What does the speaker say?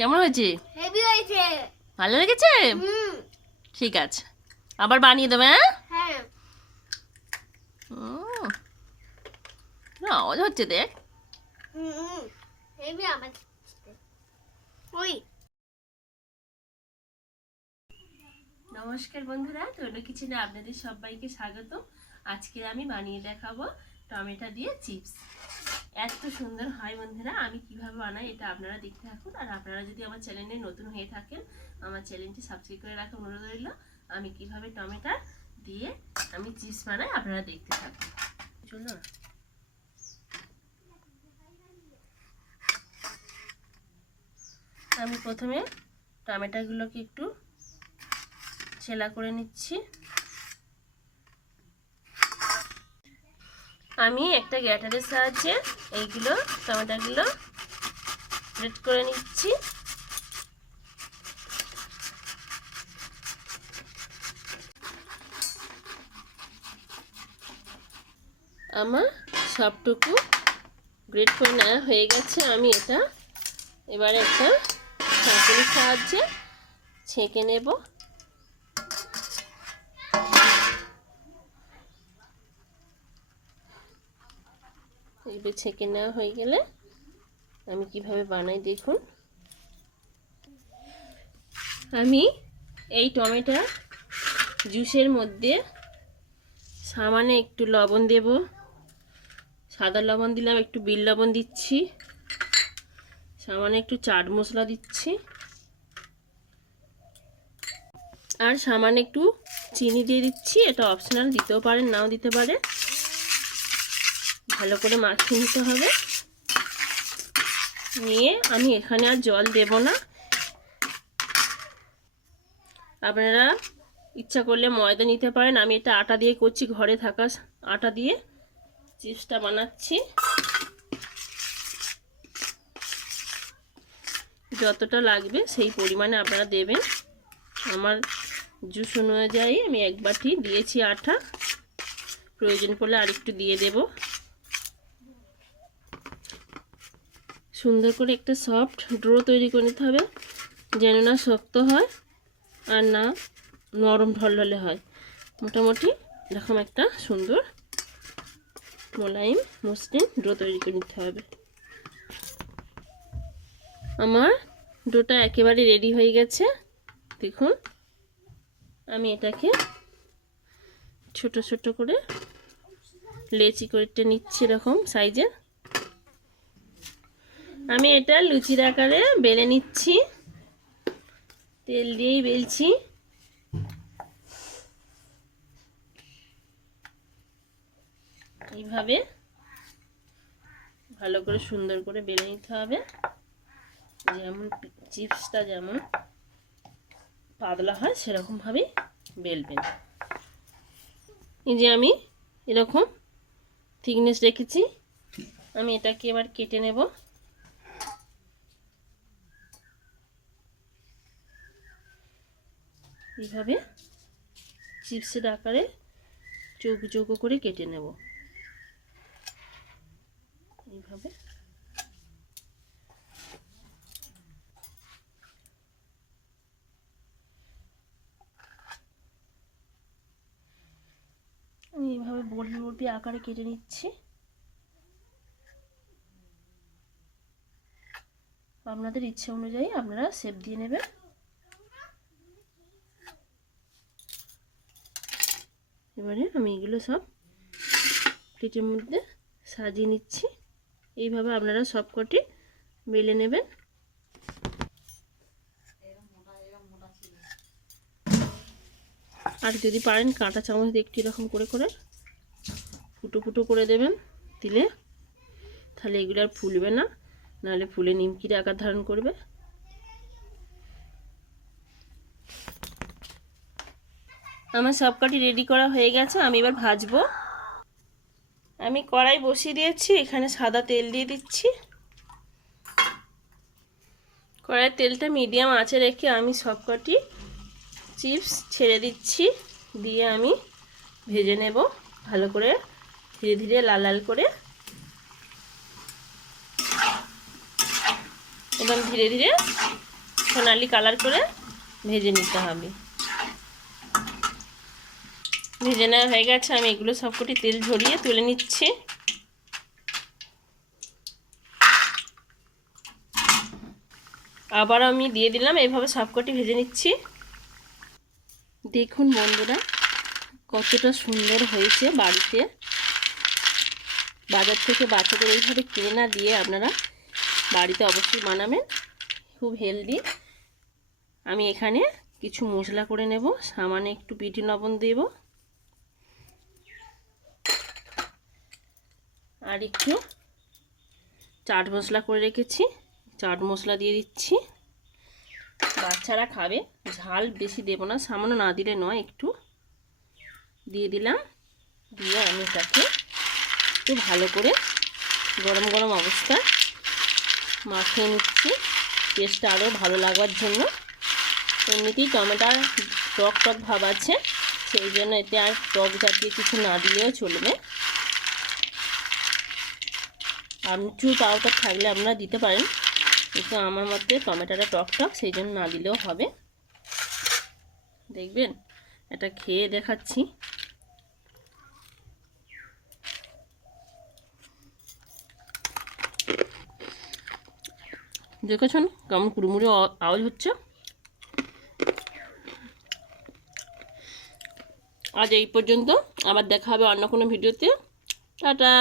কেমন হয়েছে? হেভি হয়েছে। ভালো লেগেছে? ঠিক আছে, আবার বানিয়ে দেবে। হ্যাঁ আওয়াজ হচ্ছে দেখ। হেভি আমার ওই নমস্কার বন্ধুরা, টনু কিচেনে আপনাদের সবাইকে স্বাগত। আজকে আমি বানিয়ে দেখাবো টমেটো দিয়ে চিপস। এত সুন্দর হয় বন্ধুরা, আমি কিভাবে বানাই এটা আপনারা দেখতে থাকুন। আর আপনারা যদি আমার চ্যানেলে নতুন হয়ে থাকেন, আমার চ্যানেলটি সাবস্ক্রাইব করে রাখার অনুরোধ রইল। আমি কিভাবে টমেটো দিয়ে আমি চিপস বানাই আপনারা দেখতে থাকুন। চলো, আমি প্রথমে টমেটোগুলোকে একটু ছেলা করে নিচ্ছি। আমি একটা গ্রেটারের সাহায্যে এইগুলো টমেটোগুলো গ্রেট করে নিচ্ছি। আমার সবটুকু গ্রেট করে নেওয়া হয়ে গেছে। আমি এটা এবারে একটা ছাঁকুনির সাহায্যে ছেঁকে নেব। এগুলো ছেঁকে নেওয়া হয়ে গেলে আমি কিভাবে বানাই দেখুন। আমি এই টমেটো জুসের মধ্যে সামান্য একটু লবণ দেব। সাদা লবণ দিলাম, একটু বিট লবণ দিচ্ছি, সামান্য একটু চাট মশলা দিচ্ছি, আর সামান্য একটু চিনি দিয়ে দিচ্ছি। এটা অপশনাল, দিতেও পারেন নাও দিতে পারে। ভালো করে মাখিয়ে নিতে হবে। নিয়ে আমি এখানে আর জল দেব না। আপনারা ইচ্ছা করলে ময়দা নিতে পারেন। আমি এটা আটা দিয়ে করছি, ঘরে থাকা আটা দিয়ে চিপসটা বানাচ্ছি। যতটা লাগবে সেই পরিমাণে আপনারা দেবেন। আমার জুস অনুযায়ী আমি এক বাটি দিয়েছি আটা, প্রয়োজন পড়লে আরেকটু দিয়ে দেব। সুন্দর করে একটা সফট ডো তৈরি করে নিতে হবে, যেন না শক্ত হয় আর না নরম ঢলঢলে হয়। মোটামুটি এরকম একটা সুন্দর মোলায়েম মসৃণ ডো তৈরি করে নিতে হবে। আমার ডোটা একেবারে রেডি হয়ে গেছে। দেখুন, আমি এটাকে ছোট ছোট করে লেচি করে নিচ্ছি এরকম সাইজের। আমি এটা লুচির আকারে বেলে নিচ্ছি, তেল দিয়েই বেলছি। এইভাবে ভালো করে সুন্দর করে বেলে নিতে হবে, যেমন চিপসটা যেমন পাতলা হয় সেরকম ভাবে বেলবেন। এই যে আমি এরকম থিকনেস রেখেছি। আমি এটাকে এবার কেটে নেব। এইভাবে চিপসের আকারে চৌকো চৌকো করে কেটে নেব। এইভাবে আমি এইভাবে বড়ি বড়ি আকারে কেটে নিচ্ছি। আপনাদের ইচ্ছে অনুযায়ী আপনারা শেপ দিয়ে নেবেন। এবারে আমি এগুলো সব প্লেটের মধ্যে সাজিয়ে নিচ্ছি। এইভাবে আপনারা সব কটি বেলে নেবেন। আর যদি পারেন কাঁটা চামচ দিয়ে একটু এরকম করে করে ফুটো ফুটো করে দেবেন, দিলে তাহলে এগুলো আর ফুলবে না, নাহলে ফুলে নিমকির আকার ধারণ করবে। আমার সব কটি রেডি করা হয়ে গেছে। আমি এবার ভাজবো। আমি কড়াই বসিয়ে দিয়েছি, এখানে সাদা তেল দিয়ে দিচ্ছি। কড়াইয়ের তেলটা মিডিয়াম আঁচে রেখে আমি সব কটি চিপস ছেড়ে দিচ্ছি, দিয়ে আমি ভেজে নেব ভালো করে, ধীরে ধীরে লাল লাল করে। এবং ধীরে ধীরে সোনালি কালার করে ভেজে নিতে হবে। ভেজে নেওয়া হয়ে গেছে, আমি এগুলো সবকটি তেল ঝরিয়ে তুলে নিচ্ছি। আবার আমি দিয়ে দিলাম, এইভাবে সবকটি ভেজে নিচ্ছি। দেখুন বন্ধুরা কতটা সুন্দর হয়েছে। বাড়িতে বাজার থেকে বাচ্চাদের এইভাবে কিনে না দিয়ে আপনারা বাড়িতে অবশ্যই বানাবেন, খুব হেলদি। আমি এখানে কিছু মশলা করে নেব, সামান্য একটু বিট লবণ দেব, আর একটু চাট মশলা করে রেখেছি, চাট মশলা দিয়ে দিচ্ছি। বাচ্চারা খাবে, ঝাল বেশি দেব না, সামান্য না দিলে নয়, একটু দিয়ে দিলাম। দিয়ে আমি এটাকে একটু ভালো করে গরম গরম অবস্থায় মাখিয়ে নিচ্ছি, টেস্টটা আরও ভালো লাগবার জন্য। এমনিতেই টমেটোর টক টক ভাব আছে, সেই জন্য এতে আর টক জাতীয় কিছু না দিলেও চলবে। আমচুর পাউডার থাকলে আপনারা দিতে পারেন, কিন্তু আমার মতে টমেটোটা টক টক, সেই জন্য না দিলেও হবে। দেখবেন এটা খেয়ে দেখাচ্ছি। দেখেছেন কেমন কুড়মুড়ি আওয়াজ হচ্ছে। আজ এই পর্যন্ত, আবার দেখা হবে অন্য কোনো ভিডিওতে। টাটা।